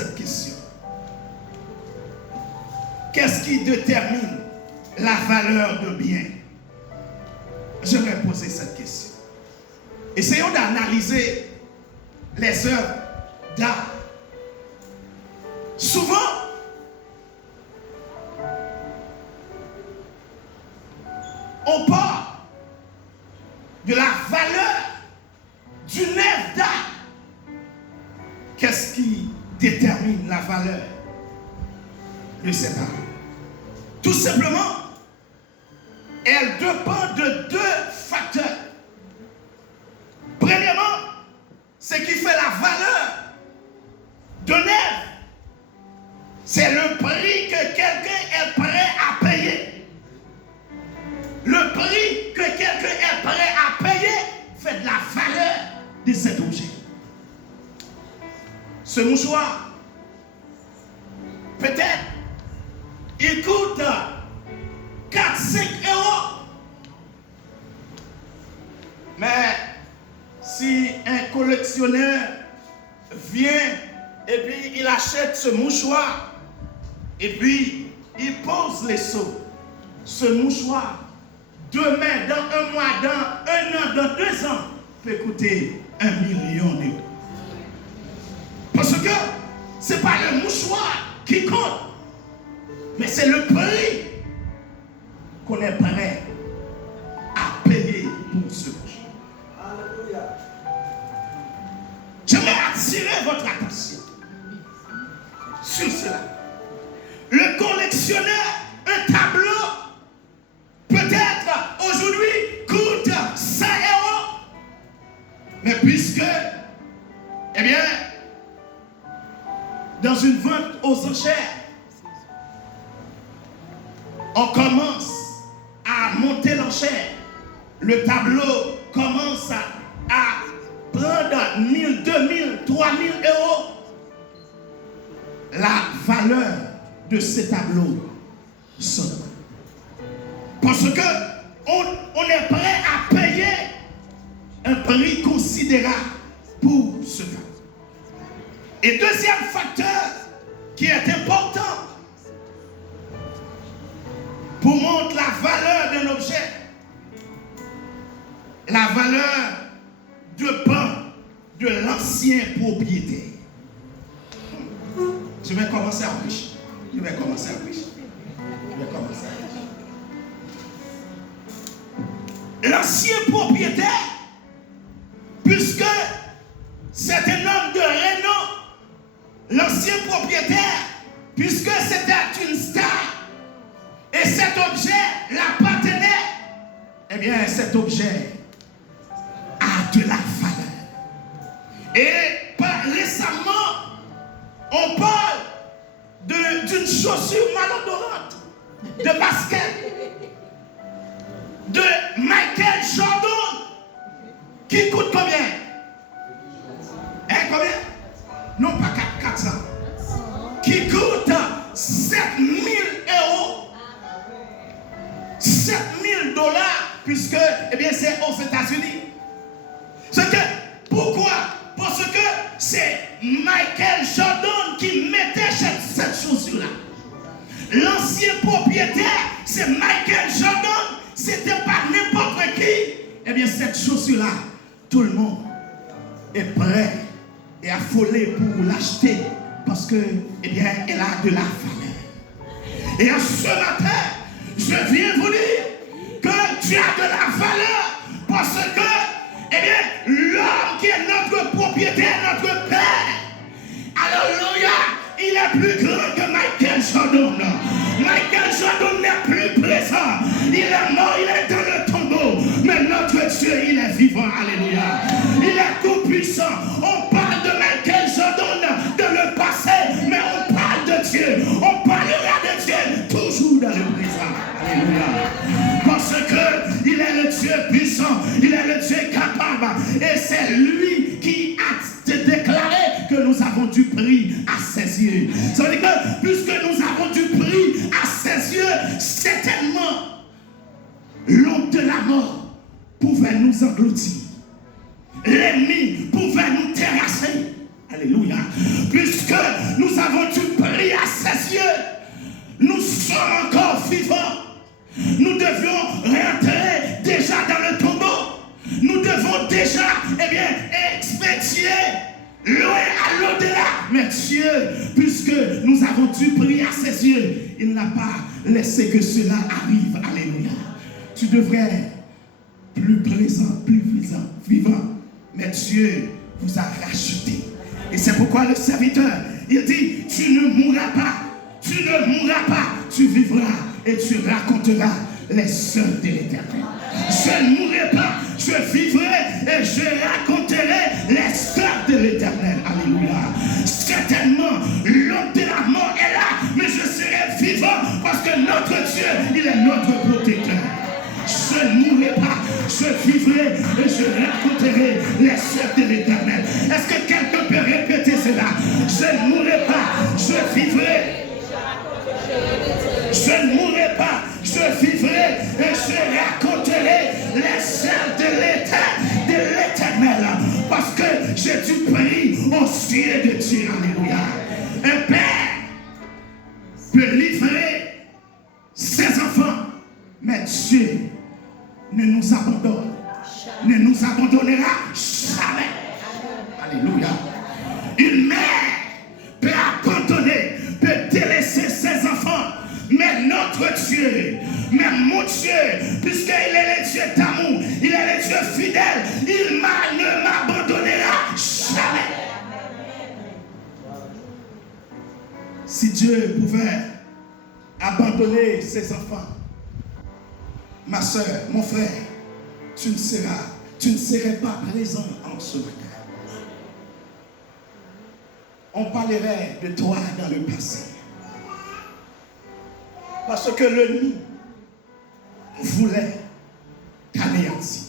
cette question. Qu'est-ce qui détermine la valeur de bien? J'aimerais poser cette question. Essayons d'analyser les œuvres d'art. Souvent, on parle de la valeur d'une œuvre d'art. Qu'est-ce qui détermine la valeur de cet art? Tout simplement, elle dépend de deux facteurs. Premièrement, ce qui fait la valeur d'une œuvre, c'est le prix que quelqu'un est prêt à payer. Le prix que quelqu'un est prêt à payer fait de la valeur de cet objet. Ce mouchoir, peut-être, il coûte 4-5 euros. Mais si un collectionneur vient et puis il achète ce mouchoir et puis il pose les seaux, ce mouchoir, demain, dans un mois, dans un an, dans 2 ans, peut coûter 1 million d'euros. Parce que ce n'est pas le mouchoir qui compte, mais c'est le prix qu'on est prêt à payer pour ce mouchoir. Alléluia. J'aimerais attirer votre attention sur cela. Le collectionneur, un tableau, peut-être aujourd'hui coûte 100 euros. Mais puisque, eh bien, dans une vente aux enchères, on commence à monter l'enchère. Le tableau commence à prendre 1000, 2000, 3000 euros. La valeur de ce tableau sonne. Parce que on est prêt à payer un prix considérable pour ce tableau. Et deuxième facteur qui est important pour montrer la valeur d'un objet, la valeur dépend de l'ancien propriétaire. Je vais commencer à prêcher. L'ancien propriétaire, puisque c'est un homme de renom, l'ancien propriétaire, puisque c'était une star, et cet objet l'appartenait, eh bien cet objet a de la valeur. Et récemment, on parle d'une chaussure malodorante, de basket, de Michael Jordan, qui coûte combien? Combien? Non pas 400. Qui coûte 7000 euros. 7000 $, puisque, eh bien, c'est aux États-Unis. C'est que, pourquoi? Parce que c'est Michael Jordan qui mettait cette chaussure-là. L'ancien propriétaire, c'est Michael Jordan. C'était pas n'importe qui. Eh bien, cette chaussure-là, tout le monde est prêt et affolé pour l'acheter parce que, eh bien, elle a de la valeur. Et ce matin, je viens vous dire que tu as de la valeur parce que, eh bien, l'homme qui est notre propriétaire, notre père, alléluia, il est plus grand que Michael Jordan. Michael Jordan n'est plus présent. Il est mort, il est dans le tombeau. Mais notre Dieu, il est vivant. Alléluia. Il est tout puissant. On parle de Michael Jordan dans le passé, mais on parle de Dieu. On parlera de Dieu toujours dans le présent. Alléluia. Parce qu'il est le Dieu puissant. Il est le Dieu capable. Et c'est lui qui a déclaré que nous avons du prix à ses yeux. Ça veut dire que puisque nous avons du prix à ses yeux, certainement l'ombre de la mort pouvait nous engloutir. L'ennemi pouvait nous terrasser. Alléluia. Puisque nous Mais Dieu, puisque nous avons dû prier à ses yeux, il n'a pas laissé que cela arrive. Alléluia. Tu devrais plus présent, plus vivant. Mais Dieu vous a racheté. Et c'est pourquoi le serviteur, il dit, tu ne mourras pas, tu ne mourras pas, tu vivras et tu raconteras les œuvres de l'Éternel. Je ne mourrai pas, je vivrai et je raconterai les œuvres de l'Éternel. Alléluia. Certainement, l'homme de la mort est là, mais je serai vivant parce que notre Dieu, il est notre protecteur. Je ne mourrai pas, je vivrai et je raconterai les œuvres de l'Éternel. Est-ce que quelqu'un peut répéter cela? Je ne mourrai pas, je vivrai. Je ne mourrai pas, je vivrai et je raconterai les œuvres de l'Éternel. Parce que j'ai du prix aux yeux de Dieu. Alléluia. Un père peut livrer ses enfants, mais Dieu ne nous abandonne, ne nous abandonnera jamais. Alléluia. Une mère peut abandonner, peut délaisser ses enfants, mais notre Dieu, mais mon Dieu, puisqu'il est le Dieu d'amour, il est le Dieu fidèle, il ne m'abandonnera jamais. Si Dieu pouvait abandonner ses enfants, ma soeur, mon frère, tu ne serais pas présent en ce matin. On parlerait de toi dans le passé. Parce que l'ennemi voulait t'anéantir.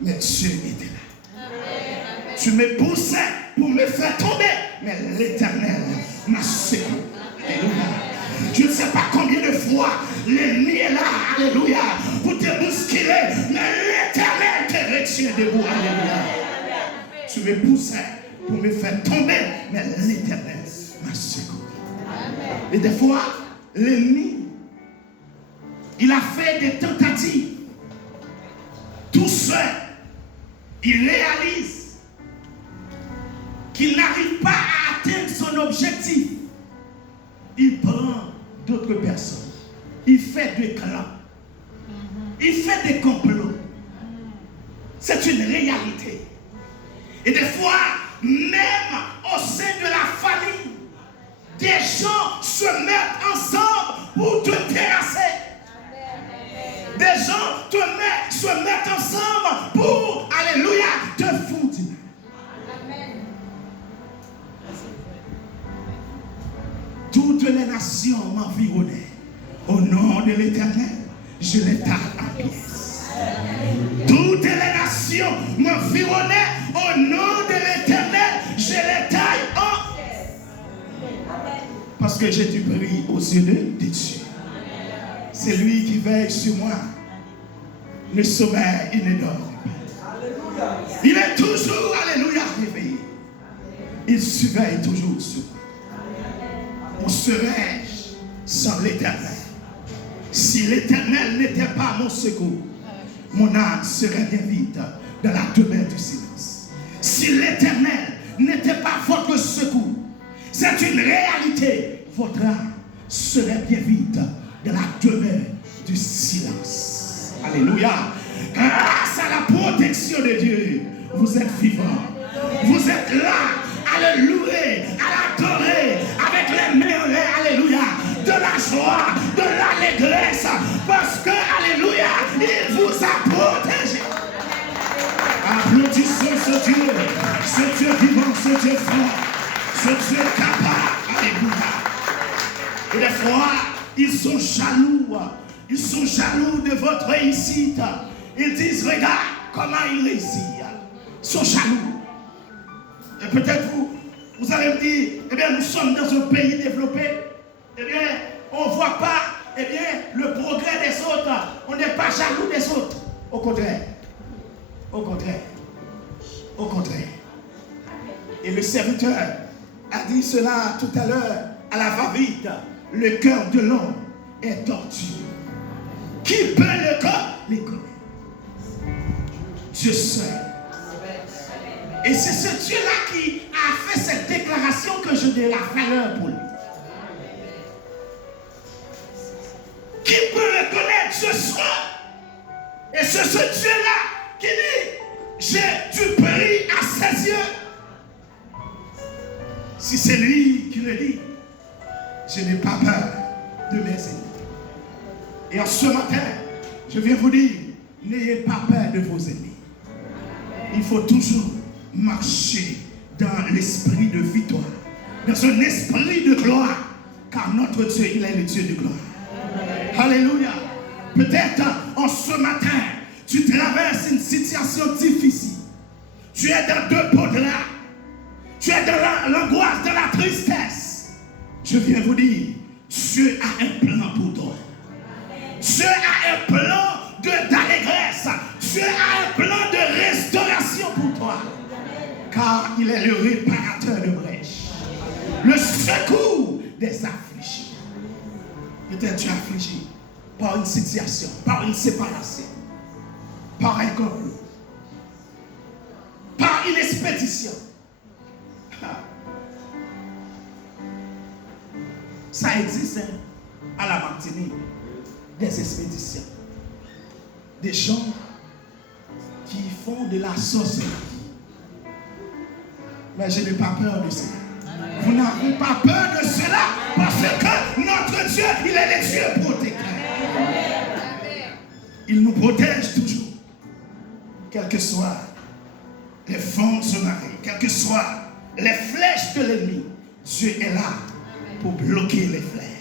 Mais Dieu était là. Amen. Tu me poussais pour me faire tomber, mais l'Éternel m'a secouru. Alléluia. Je ne sais pas combien de fois l'ennemi est là, alléluia, pour te bousculer, mais l'Éternel te retient debout, alléluia. Tu me poussais pour me faire tomber, mais l'Éternel m'a secouru. Et des fois, l'ennemi, il a fait des tentatives. Tout seul, il réalise qu'il n'arrive pas à atteindre son objectif. Il prend d'autres personnes. Il fait des clans. Il fait des complots. C'est une réalité. Et des fois, même au sein de la famille, des gens se mettent ensemble pour te terrasser. Des gens se mettent ensemble pour, alléluia, te foutre. Toutes les nations m'environnaient. Au nom de l'Éternel, je les taille en pièces. Toutes les nations m'environnaient. Au nom de l'Éternel, je les taille en pièces. Parce que j'ai du prix aux yeux de Dieu. C'est lui qui veille sur moi. Le sommeil, il ne dort pas. Il est toujours, alléluia, réveillé. Il surveille toujours sur moi. On serait sans l'Éternel. Si l'Éternel n'était pas mon secours, mon âme serait bien vite dans la demeure du silence. Si l'Éternel n'était pas votre secours, c'est une réalité, votre âme serait bien vite dans la demeure du silence. Alléluia. Grâce à la protection de Dieu, vous êtes vivants. Vous êtes là à le louer, à l'adorer, avec les mains en l'air, alléluia, de la joie, de l'allégresse, parce que, alléluia, il vous a protégé. Applaudissons ce Dieu vivant, ce Dieu fort, ce Dieu capable, alléluia. Et des fois, ils sont jaloux de votre réussite. Ils disent, regarde comment il réussit. Ils sont jaloux. Et peut-être vous allez me dire, eh bien, nous sommes dans un pays développé. Eh bien, on ne voit pas, eh bien, le progrès des autres. On n'est pas jaloux des autres. Au contraire. Au contraire. Au contraire. Et le serviteur a dit cela tout à l'heure, à la va-vite. Le cœur de l'homme est tordu. Qui peut le corps? Les connaît. Dieu seul. Et c'est ce Dieu-là qui a fait cette déclaration que je n'ai la valeur pour lui. Qui peut le connaître ce soir? Et c'est ce Dieu-là qui dit, j'ai du prix à ses yeux. Si c'est lui qui le dit, je n'ai pas peur de mes ennemis. Et en ce matin, je viens vous dire, n'ayez pas peur de vos ennemis. Il faut toujours marcher dans l'esprit de victoire, dans un esprit de gloire, car notre Dieu, il est le Dieu de gloire. Alléluia. Peut-être en ce matin, tu traverses une situation difficile. Tu es dans deux pots-là. Tu es dans l'angoisse, dans la tristesse. Je viens vous dire, Dieu a un plan pour toi. Dieu a un plan d'allégresse. Dieu a un plan de restauration pour toi. Car il est le réparateur de brèches. Le secours des affligés. Peut-être tu es affligé par une situation, par une séparation, par un complot, par une expédition. Ça existe à la Martinique, des expéditions. Des gens qui font de la sorcellerie. Mais je n'ai pas peur de cela. Vous n'avez pas peur de cela parce que notre Dieu, il est le Dieu protecteur. Il nous protège toujours. Quelles que soient les fonds de son arrêt, quelles que soient les flèches de l'ennemi, Dieu est là pour bloquer les flèches.